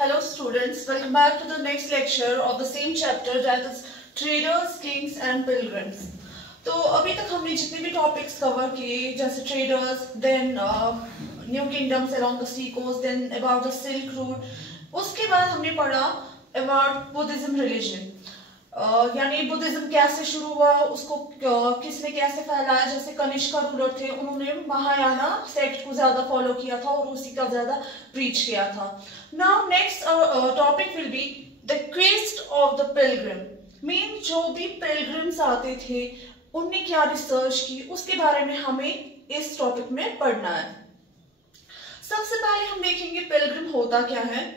Hello students, welcome back to the next lecture of the same chapter, that is traders, kings and pilgrims. तो अभी तक हमने जितने भी टॉपिक्स कवर किए जैसे traders, then new kingdoms along the sea coast, then about the silk route, उसके बाद हमने पढ़ा अबाउट बुद्धिज्म रिलीजन, यानी बुद्धिज्म कैसे शुरू हुआ, उसको किसने कैसे फैलाया। जैसे कनिष्क रूलर थे, उन्होंने महायाना सेक्ट को ज्यादा फॉलो किया था और उसी का ज्यादा प्रीच किया था। Now next topic will be the quest of the Pilgrim. Mean जो भी पिलग्रिम्स आते थे उनने क्या रिसर्च की, उसके बारे में हमें इस टॉपिक में पढ़ना है। सबसे पहले हम देखेंगे पिलग्रिम होता क्या है।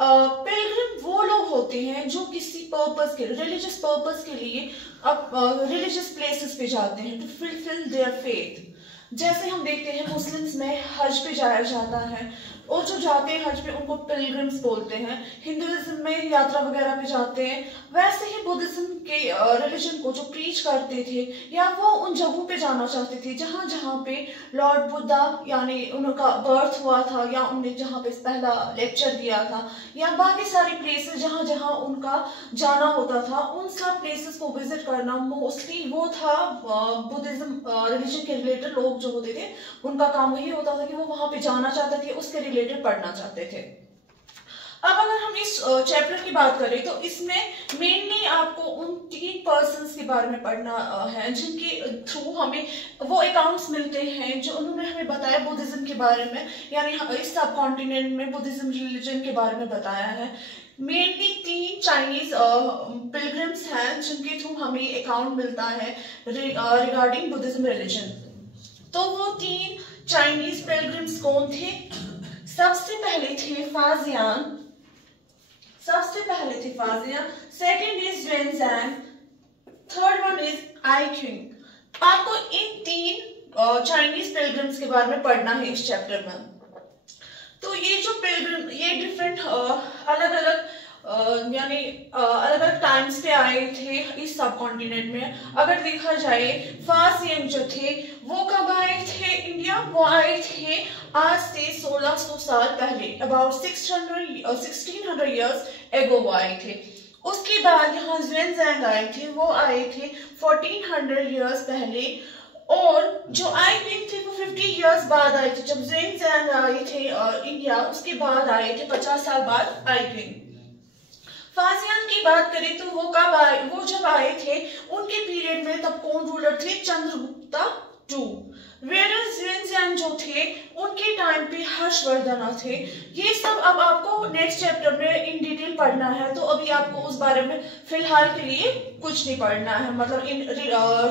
पिलग्रिम वो लोग होते हैं जो किसी पर्पस के रिलीजियस पर्पस के लिए रिलीजियस प्लेसेस पे जाते हैं टू फुलफिल देयर फेथ। जैसे हम देखते हैं मुस्लिम्स में हज पे जाया जाता है और जो जाते हैं हज पे उनको पिलग्रिम्स बोलते हैं। हिंदुइज्म में यात्रा वगैरह पे जाते हैं। वैसे ही बुद्धिज्म के रिलीजन को जो प्रीच करते थे या वो उन जगहों पे जाना चाहते थे जहां जहां पे लॉर्ड बुद्धा यानी उनका बर्थ हुआ था या उनने जहां पे पहला लेक्चर दिया था या बाकी सारी प्लेसेस जहां जहां उनका जाना होता था, उन सब प्लेसेस को विजिट करना मोस्टली वो था। बुद्धिज्म रिलीजन के रिलेटेड लोग जो होते थे उनका काम वही होता था कि वो वहां पे जाना चाहते थे, उसके रिलेटेड पढ़ना चाहते थे। अब अगर हम इस चैप्टर की बात करें तो इसमें मेनली आपको उन 3 पर्सन्स के बारे में पढ़ना है जिनके थ्रू हमें वो अकाउंट्स मिलते हैं जो उन्होंने हमें बताया बुद्धिज्म के बारे में, यानी इस सब कॉन्टिनेंट में बुद्धिज्म रिलीजन के बारे में बताया है। मेनली 3 चाइनीज पिलग्रिम्स हैं जिनके थ्रू हमें अकाउंट मिलता है रिगार्डिंग बुद्धिज्म रिलीजन। तो वो 3 चाइनीज पिलग्रिम्स कौन थे? सबसे पहले थे Faxian, second is Xuanzang, third one is Yijing. आपको इन 3 चाइनीज पिलग्रिम्स के बारे में पढ़ना है इस चैप्टर में। तो ये जो पिलग्रिम ये डिफरेंट अलग अलग यानी अलग अलग टाइम्स पे आए थे इस सब कॉन्टिनेंट में। अगर देखा जाए फाजियन जो थे वो कब आए थे इंडिया? वो आए थे आज से 1600 साल पहले, अबाउट 1600 इयर्स एगो वो आए थे। उसके बाद यहाँ ज़ुएनज़ैंग आए थे, वो आए थे 1400 इयर्स पहले। और जो आई क्विंग थे वो 50 इयर्स बाद आए थे। जब ज़ुएनज़ैंग आए थे इंडिया, उसके बाद आए थे 50 साल बाद आई क्विंग। फाजियान की बात करें तो वो कब आए? वो जब आए थे उनके पीरियड में तब कौन रूलर थे? चंद्रगुप्ता II। वेरस ज़ुएनज़ैंग जो थे उनके टाइम पे हर्षवर्धन थे। ये सब अब आपको नेक्स्ट चैप्टर में इन डिटेल पढ़ना है, तो अभी आपको उस बारे में फिलहाल के लिए कुछ नहीं पढ़ना है, मतलब इन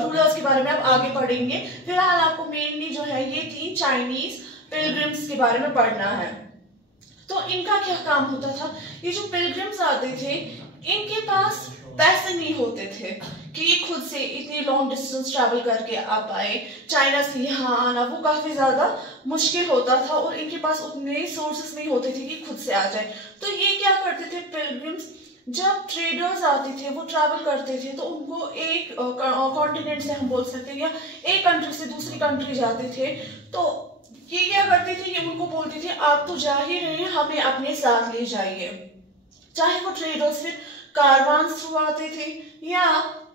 रूलर्स के बारे में आप आगे पढ़ेंगे। फिलहाल आपको मेनली जो है ये 3 चाइनीज पिलग्रिम्स के बारे में पढ़ना है। तो इनका क्या काम होता था? ये जो पिलग्रिम्स आते थे इनके पास पैसे नहीं होते थे कि ये खुद से इतनी लॉन्ग डिस्टेंस ट्रैवल करके आ पाए। चाइना से यहाँ आना वो काफी ज्यादा मुश्किल होता था और इनके पास उतने सोर्सेस नहीं होते थे कि खुद से आ जाए। तो ये क्या करते थे पिलग्रिम्स? जब ट्रेडर्स आते थे वो ट्रैवल करते थे तो उनको एक कॉन्टिनेंट से हम बोल सकते हैं या एक कंट्री से दूसरी कंट्री जाते थे, तो ये क्या करते थे? ये उनको बोलते थे आप तो जा ही रहे हैं, हमें अपने साथ ले जाइए। चाहे वो ट्रेडर्स फिर कारवान थ्रू आते थे या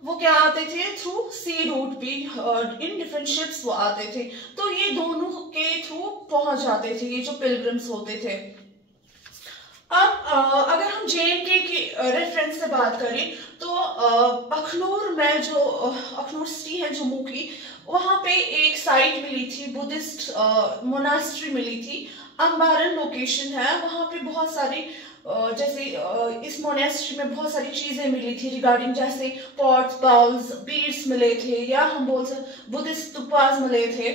वो क्या आते थे थ्रू सी रूट भी, इन डिफरेंट शिप्स वो आते थे। तो ये दोनों के थ्रू पहुंच जाते थे ये जो पिलग्रिम्स होते थे। अब अगर हम JNK की रेफरेंस से बात करें तो अखनूर में जो अखनूर सिटी है जम्मू की, वहां पे एक साइट मिली थी, बुद्धिस्ट मोनास्ट्री मिली थी। अम्बारन लोकेशन है, वहां पे बहुत सारी जैसे इस मोनास्ट्री में बहुत सारी चीजें मिली थी रिगार्डिंग, जैसे पॉट्स, बाउल्स, बीड्स मिले थे या हम बोल सकते बुद्धिस्ट तुपाज मिले थे।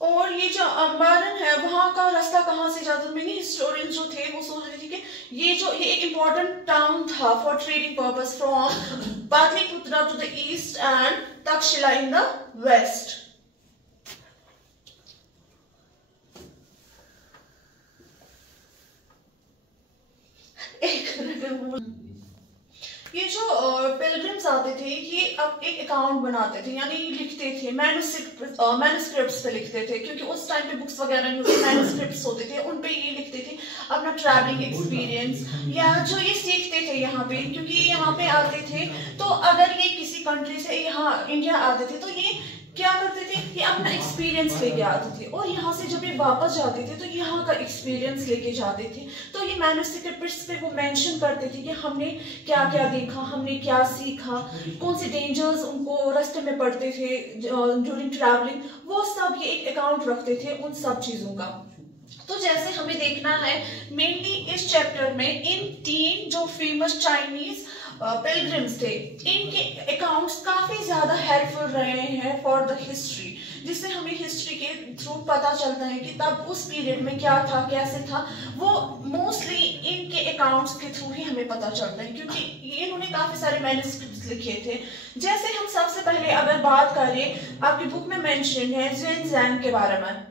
और ये जो अम्बारन है वहां का रास्ता कहाँ से जाता? मेनी हिस्टोरियंस जो थे वो सोच रहे थे कि ये एक इम्पोर्टेंट टाउन था for trading purpose from Pataliputra to the east and Takshashila in the west. ये जो पिलग्रिम्स आते थे ये अब एक अकाउंट बनाते थे, यानी लिखते थे, मैन्युस्क्रिप्ट्स पे लिखते थे, क्योंकि उस टाइम पे बुक्स वगैरह नहीं होती, मैन्युस्क्रिप्ट्स होते थे, उन पे ये लिखते थे अपना ट्रैवलिंग एक्सपीरियंस या जो ये सीखते थे यहाँ पे, क्योंकि ये यहाँ पे आते थे तो अगर ये किसी कंट्री से यहाँ इंडिया आते थे तो ये क्या करते थे, ये अपना एक्सपीरियंस लेके आते थे और यहाँ से जब ये वापस जाते थे तो यहाँ का एक्सपीरियंस लेके जाते थे। तो ये मैन्युस्क्रिप्ट्स पे वो मेंशन करते थे कि हमने क्या क्या देखा, हमने क्या सीखा, कौन से डेंजर्स उनको रास्ते में पड़ते थे ड्यूरिंग ट्रैवलिंग, वो सब ये एक अकाउंट रखते थे उन सब चीजों का। तो जैसे हमें देखना है मेनली इस चैप्टर में इन 3 जो फेमस चाइनीज पिलग्रिम्स थे, इनके अकाउंट्स काफी ज्यादा हेल्पफुल रहे हैं फॉर द हिस्ट्री, जिससे हमें हिस्ट्री के थ्रू पता चलता है कि तब उस पीरियड में क्या था, कैसे था। वो मोस्टली इनके अकाउंट्स के थ्रू ही हमें पता चलता है, क्योंकि इन्होंने काफी सारे मैन्युस्क्रिप्ट्स लिखे थे। जैसे हम सबसे पहले अगर बात करें, आपकी बुक में मेंशन है ज़ुएनज़ांग के बारे में।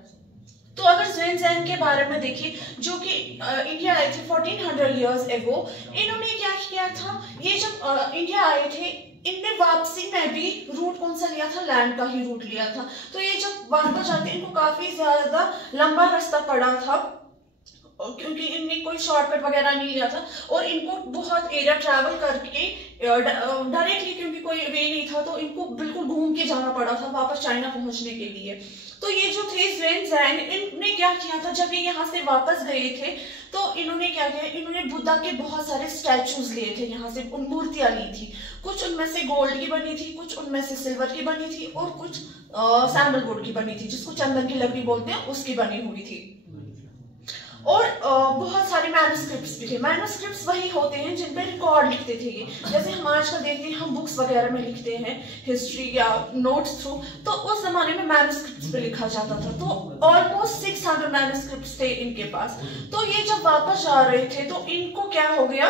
तो अगर ज़ुएनज़ांग के बारे में देखिए, जो कि इंडिया आए थे 1400 इयर्स एगो, इन्होंने क्या किया था, ये जब इंडिया आए थे इनने वापसी में भी रूट कौन सा लिया था, लैंड का ही रूट लिया था। तो ये जब वापस जाते इनको काफी ज्यादा लंबा रास्ता पड़ा था, क्योंकि इनने कोई शॉर्टकट वगैरह नहीं लिया था और इनको बहुत एरिया ट्रैवल करके डायरेक्टली, क्योंकि कोई वे नहीं था, तो इनको बिल्कुल घूम के जाना पड़ा था वापस चाइना पहुंचने के लिए। तो ये जो थे ज़ुएनज़ांग, इन्होंने क्या किया था, जब ये यहाँ से वापस गए थे तो इन्होंने क्या किया, इन्होंने बुद्धा के बहुत सारे स्टैचूज लिए थे, यहाँ से उन मूर्तियां ली थी। कुछ उनमें से गोल्ड की बनी थी, कुछ उनमें से सिल्वर की बनी थी और कुछ सैंडलवुड की बनी थी, जिसको चंदन की लकड़ी बोलते हैं, उसकी बनी हुई थी। और बहुत सारे मैन्युस्क्रिप्ट्स भी थे। मैन्युस्क्रिप्ट्स वही होते हैं जिन पे रिकॉर्ड लिखते थे ये, जैसे हम आजकल देखते हैं हम बुक्स वगैरह में लिखते हैं हिस्ट्री या नोट्स थ्रू, तो उस जमाने में मैन्युस्क्रिप्ट्स पे लिखा जाता था। तो ऑलमोस्ट 600 मैन्युस्क्रिप्ट्स थे इनके पास। तो ये जब वापस जा रहे थे तो इनको क्या हो गया,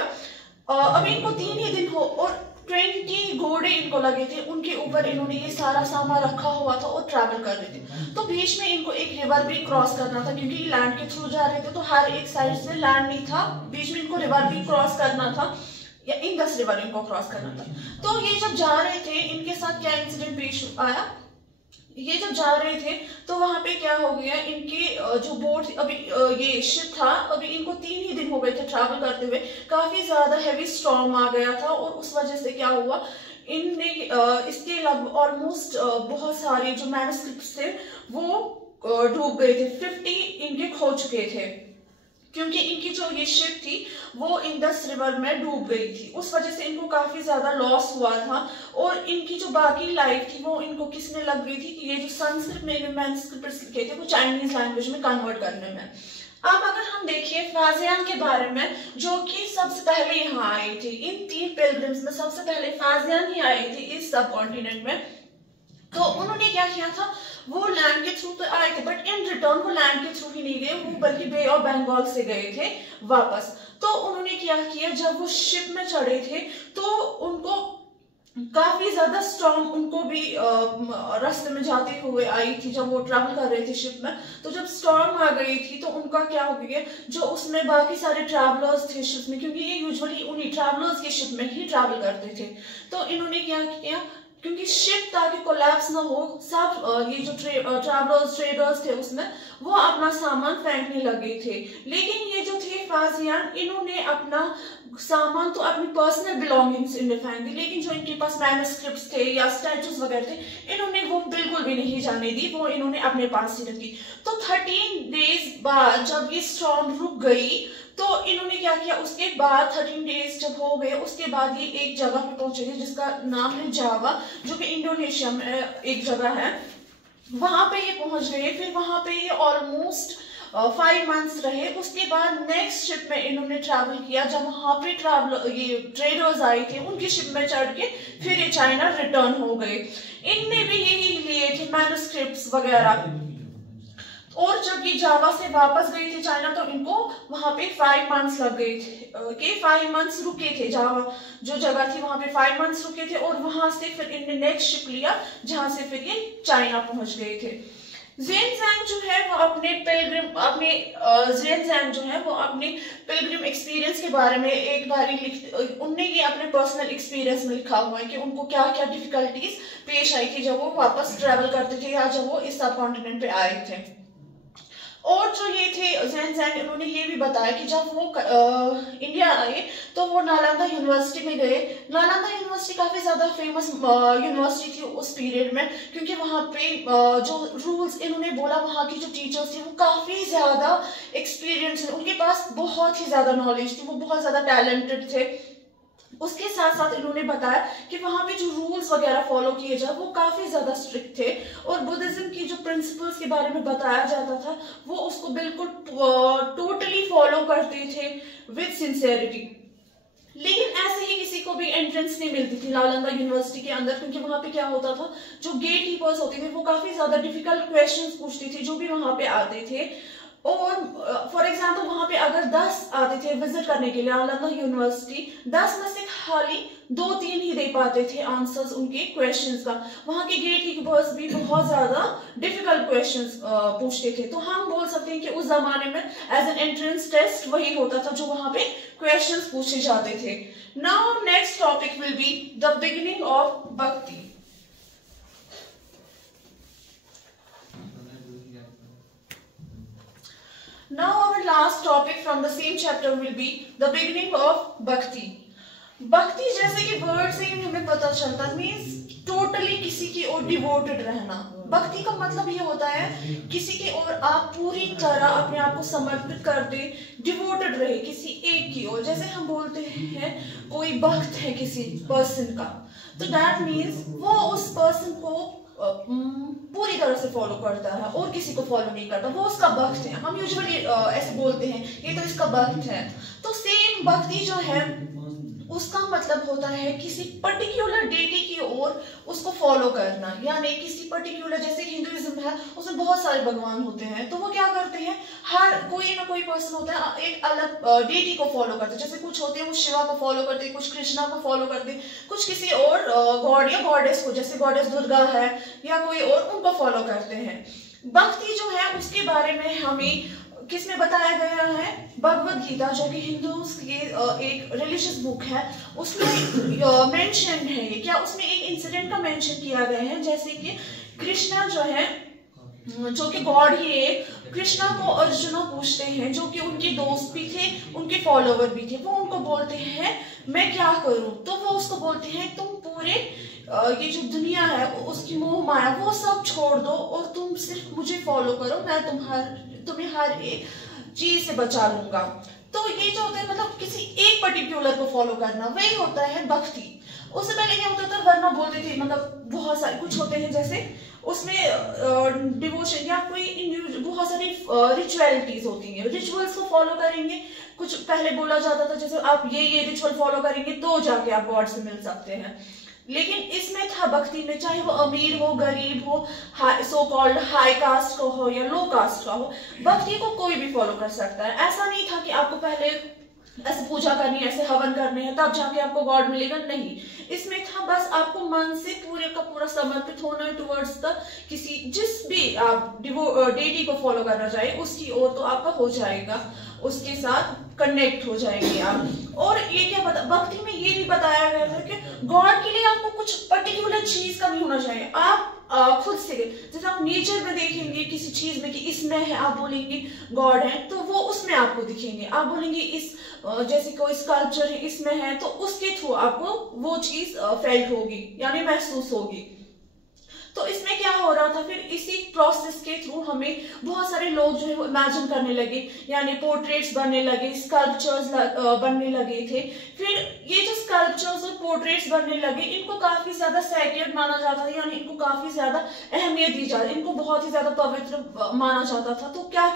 अभी इनको 3 ही दिन हो और 20 घोड़े इनको लगे थे, उनके ऊपर इन्होंने ये सारा सामान रखा हुआ था और ट्रैवल कर रहे थे। तो बीच में इनको एक रिवर भी क्रॉस करना था, क्योंकि ये लैंड के थ्रू जा रहे थे तो हर एक साइड से लैंड नहीं था, बीच में इनको रिवर भी क्रॉस करना था, या इंडस रिवर इनको क्रॉस करना था। तो ये जब जा रहे थे इनके साथ क्या इंसिडेंट पेश आया, ये जब जा रहे थे तो वहां पे क्या हो गया, इनके जो बोट अभी ये शिप था, अभी इनको 3 ही दिन हो गए थे ट्रैवल करते हुए, काफी ज्यादा हैवी स्टॉर्म आ गया था और उस वजह से क्या हुआ, इनने इसके ऑलमोस्ट बहुत सारे जो मैन्युस्क्रिप्ट्स थे वो डूब गए थे। 50 इनके खो चुके थे, क्योंकि इनकी जो ये शिप थी वो इंडस रिवर में डूब गई थी। उस वजह से इनको काफी ज्यादा लॉस हुआ था और इनकी जो बाकी लाइफ थी वो इनको किसने लग गई थी कि ये जो संस्कृत में मैन्युस्क्रिप्ट्स लिखे थे वो चाइनीज लैंग्वेज में कन्वर्ट करने में। अब अगर हम देखिए फाजियान के बारे में, जो कि सबसे पहले यहाँ आए थे, इन 3 पिलग्रिम्स में सबसे पहले फाजियान ही आए थे इस सब कॉन्टिनेंट में। तो उन्होंने क्या किया था, वो लैंड के थ्रू तो आए थे, बट इन रिटर्न वो लैंड के थ्रू ही नहीं गए, वो बल्कि बे ऑफ बंगाल से गए थे वापस। तो उन्होंने क्या किया, जब वो शिप में चढ़े थे तो उनको काफी ज्यादा स्टॉर्म उनको भी रास्ते में जाते हुए आई थी, जब वो ट्रैवल कर रहे थे शिप में। तो जब स्टॉर्म आ गई थी तो उनका क्या हो गया, जो उसमें बाकी सारे ट्रैवलर्स थे शिप में, क्योंकि ये यूजुअली उन्हीं ट्रैवलर्स के शिप में ही ट्रैवल करते थे, तो इन्होंने क्या किया, क्योंकि शिप ताकि कोलैप्स ना हो, सब ये जो ट्रैवलर्स ट्रेडर्स थे उसमें वो अपना सामान फेंकने लगे थे। लेकिन ये जो थे फाजियान, इन्होंने अपना सामान तो अपनी पर्सनल बिलोंगिंग्स इनमें फेंक दी, लेकिन जो इनके पास मैन्युस्क्रिप्ट्स थे या स्टैचूज वगैरह थे इन्होंने वो बिल्कुल भी नहीं जाने दी, वो इन्होंने अपने पास ही रखी। तो 13 डेज बाद जब ये स्टॉर्म रुक गई तो इन्होंने क्या किया, उसके बाद 13 डेज जब हो गए उसके बाद ये एक जगह पे पहुंचे थे जिसका नाम है जावा, जो कि इंडोनेशिया में एक जगह है, वहां पे ये पहुंच गए। फिर वहां पे ये ऑलमोस्ट 5 मंथ्स रहे। उसके बाद नेक्स्ट शिप में इन्होंने ट्रैवल किया, जब वहां पे ये ट्रेडर्स आए थे उनकी शिप में चढ़ के फिर ये चाइना रिटर्न हो गए। इनने भी यही लिए थे मैन्युस्क्रिप्ट्स वगैरह, और जब ये जावा से वापस गए थे चाइना तो इनको वहां पे 5 मंथ्स लग गए थे, 5 मंथ्स रुके थे। जावा जो जगह थी वहां पे 5 मंथ्स रुके थे और वहां से फिर इनने नेक्स्ट शिप लिया जहां से फिर ये चाइना पहुंच गए थे। ज़ुएनज़ांग जो है वो अपने पिलग्रिम एक्सपीरियंस के बारे में एक बार उनने ये अपने पर्सनल एक्सपीरियंस में लिखा हुआ है कि उनको क्या क्या डिफिकल्टीज पेश आई थी जब वो वापस ट्रेवल करते थे या जब वो इस सब कॉन्टिनेंट पे आए थे। और जो ये थे ज़ेन, इन्होंने ये भी बताया कि जब वो इंडिया आए तो वो नालंदा यूनिवर्सिटी में गए। नालंदा यूनिवर्सिटी काफी ज्यादा फेमस यूनिवर्सिटी थी उस पीरियड में, क्योंकि वहाँ पे जो रूल्स इन्होंने बोला, वहाँ की जो टीचर्स थे वो काफी ज्यादा एक्सपीरियंस थे, उनके पास बहुत ही ज्यादा नॉलेज थी, वो बहुत ज्यादा टैलेंटेड थे। उसके साथ साथ इन्होंने बताया कि वहां पे जो रूल्स वगैरह फॉलो किए जाए वो काफी ज्यादा स्ट्रिक्ट थे, और बुद्धिज्म की जो प्रिंसिपल्स के बारे में बताया जाता था वो उसको बिल्कुल टोटली फॉलो करते थे विद सिंसियरिटी। लेकिन ऐसे ही किसी को भी एंट्रेंस नहीं मिलती थी नालंदा यूनिवर्सिटी के अंदर, क्योंकि वहां पे क्या होता था, जो गेट कीपर्स होते थे वो काफी ज्यादा डिफिकल्ट क्वेश्चंस पूछते थे जो भी वहां पे आते थे। और फॉर एग्जाम्पल वहां पे अगर 10 आते थे विजिट करने के लिए नालंदा यूनिवर्सिटी, 10 में से खाली 2-3 ही दे पाते थे आंसर्स उनके क्वेश्चंस का। वहां के गेट कीपर्स भी बहुत ज्यादा डिफिकल्ट क्वेश्चंस पूछते थे। तो हम बोल सकते हैं कि उस जमाने में एज एन एंट्रेंस टेस्ट वही होता था जो वहां पे क्वेश्चंस पूछे जाते थे। Now next topic will be the beginning of भक्ति। Now our last topic from the same chapter will be the beginning of bhakti. भक्ति जैसे कि वर्ड से ही हमें पता चलता मीन्स टोटली किसी की ओर डिवोटेड रहना। भक्ति का मतलब ये होता है किसी की ओर आप पूरी तरह अपने आप को समर्पित कर दे, डिवोटेड रहे किसी एक की ओर। जैसे हम बोलते हैं कोई भक्त है किसी पर्सन का, तो दैट मीन्स वो उस पर्सन को पूरी तरह से फॉलो करता है और किसी को फॉलो नहीं करता, वो उसका भक्त है। हम यूजुअली ऐसे बोलते हैं ये तो इसका भक्त है। तो सेम भक्ति जो है उसका मतलब होता है किसी पर्टिकुलर डेटी की ओर उसको फॉलो करना, यानी किसी पर्टिकुलर, जैसे हिंदुइज्म है उसमें बहुत सारे भगवान होते हैं, तो वो क्या करते हैं, हर कोई ना कोई पर्सन होता है एक अलग डेटी को फॉलो करते हैं। जैसे कुछ होते हैं वो शिवा को फॉलो करते हैं, कुछ कृष्णा को फॉलो करते हैं, कुछ किसी और गॉड या गॉडेस को, जैसे गॉडेस दुर्गा है या कोई और, उनको फॉलो करते हैं। भक्ति जो है उसके बारे में हमें किसमें बताया गया है, भगवत गीता जो कि हिंदूज की एक रिलीजियस बुक है, उसमें मेंशन है ये। क्या उसमें एक इंसिडेंट का मेंशन किया गया है, जैसे कि कृष्णा जो है, जो कि गॉड ही है, कृष्णा को अर्जुना पूछते हैं जो कि उनके दोस्त भी थे, उनके फॉलोवर भी थे। वो उनको बोलते हैं मैं क्या करूं, तो वो उसको बोलते हैं तुम पूरे ये जो दुनिया है उसकी मोह माया वो सब छोड़ दो और तुम सिर्फ मुझे फॉलो करो, मैं तुम्हें हर एक चीज से बचा लूंगा। तो ये जो होता है मतलब किसी एक पर्टिकुलर को फॉलो करना, वही होता है भक्ति। उससे पहले क्या होता था, वरना बोलते थे मतलब बहुत सारे कुछ होते हैं जैसे उसमें डिवोशन या कोई बहुत सारी रिचुअलिटीज होती हैं, रिचुअल्स को फॉलो करेंगे। कुछ पहले बोला जाता था जैसे आप ये रिचुअल फॉलो करेंगे तो जाके आप गॉड से मिल सकते हैं। लेकिन इसमें था भक्ति में, चाहे वो अमीर हो, गरीब हो, सो कॉल्ड हाई कास्ट का हो या लो कास्ट का हो, भक्ति को कोई भी फॉलो कर सकता है। ऐसा नहीं था कि आपको पहले ऐसे पूजा करनी है, ऐसे हवन करने हैं तब जाके आपको गॉड मिलेगा, नहीं। इसमें था बस आपको मन से पूरे का पूरा समर्पित होना है टुवर्ड्स द किसी, जिस भी आप डेटी को फॉलो करना चाहे उसकी ओर, तो आपका हो जाएगा, उसके साथ कनेक्ट हो जाएंगे आप। और ये क्या भक्ति में ये भी बताया गया था कि गॉड के लिए आपको कुछ पर्टिकुलर चीज का नहीं होना चाहिए। आप खुद से, जैसे आप नेचर में देखेंगे किसी चीज में कि इसमें है, आप बोलेंगे गॉड है, तो वो उसमें आपको दिखेंगे। आप बोलेंगे इस जैसे कोई स्कल्पचर है इसमें है, तो उसके थ्रू आपको वो चीज फेल्ट होगी यानी महसूस होगी। तो इसमें क्या हो रहा था, फिर इसी प्रोसेस के थ्रू हमें बहुत सारे लोग जो है वो इमेजिन करने लगे, यानी पोर्ट्रेट्स बनने लगे, स्कल्पचर्स बनने लगे थे। फिर ये जो स्कल्पचर्स और पोर्ट्रेट्स बनने लगे, इनको काफी ज्यादा सैक्रेड माना जाता था, यानी इनको काफी ज्यादा अहमियत दी जाती, इनको बहुत ही ज्यादा पवित्र माना जाता था। तो क्या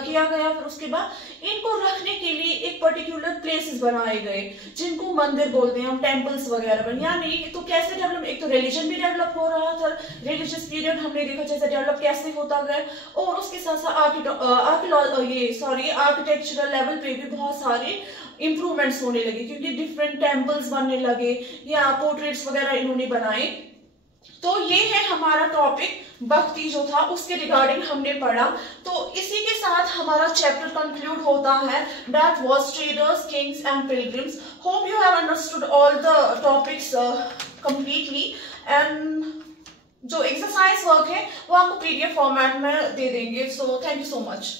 किया गया, फिर उसके बाद इनको रखने के लिए एक पर्टिकुलर प्लेसेस बनाए गए जिनको मंदिर बोलते हैं हम, टेम्पल्स वगैरह बने। यानी तो कैसे डेवलप, एक तो रिलीजन भी डेवलप हो रहा था, रिलीजियस पीरियड हमने देखा जैसे डेवलप कैसे होता गया, और उसके साथ साथ आर्किटेक्चरल लेवल पे भी बहुत सारे इंप्रूवमेंट्स होने लगे, क्योंकि डिफरेंट टेम्पल्स बनने लगे या पोर्ट्रेट्स वगैरह इन्होंने बनाए। तो ये है हमारा टॉपिक भक्ति जो था उसके रिगार्डिंग हमने पढ़ा। तो इसी के साथ हमारा चैप्टर कंक्लूड होता है, that was traders, Kings and pilgrims. Hope you have understood all the topics completely, and जो एक्सरसाइज वर्क है वो आपको PDF फॉर्मेट में दे देंगे। So thank you so much.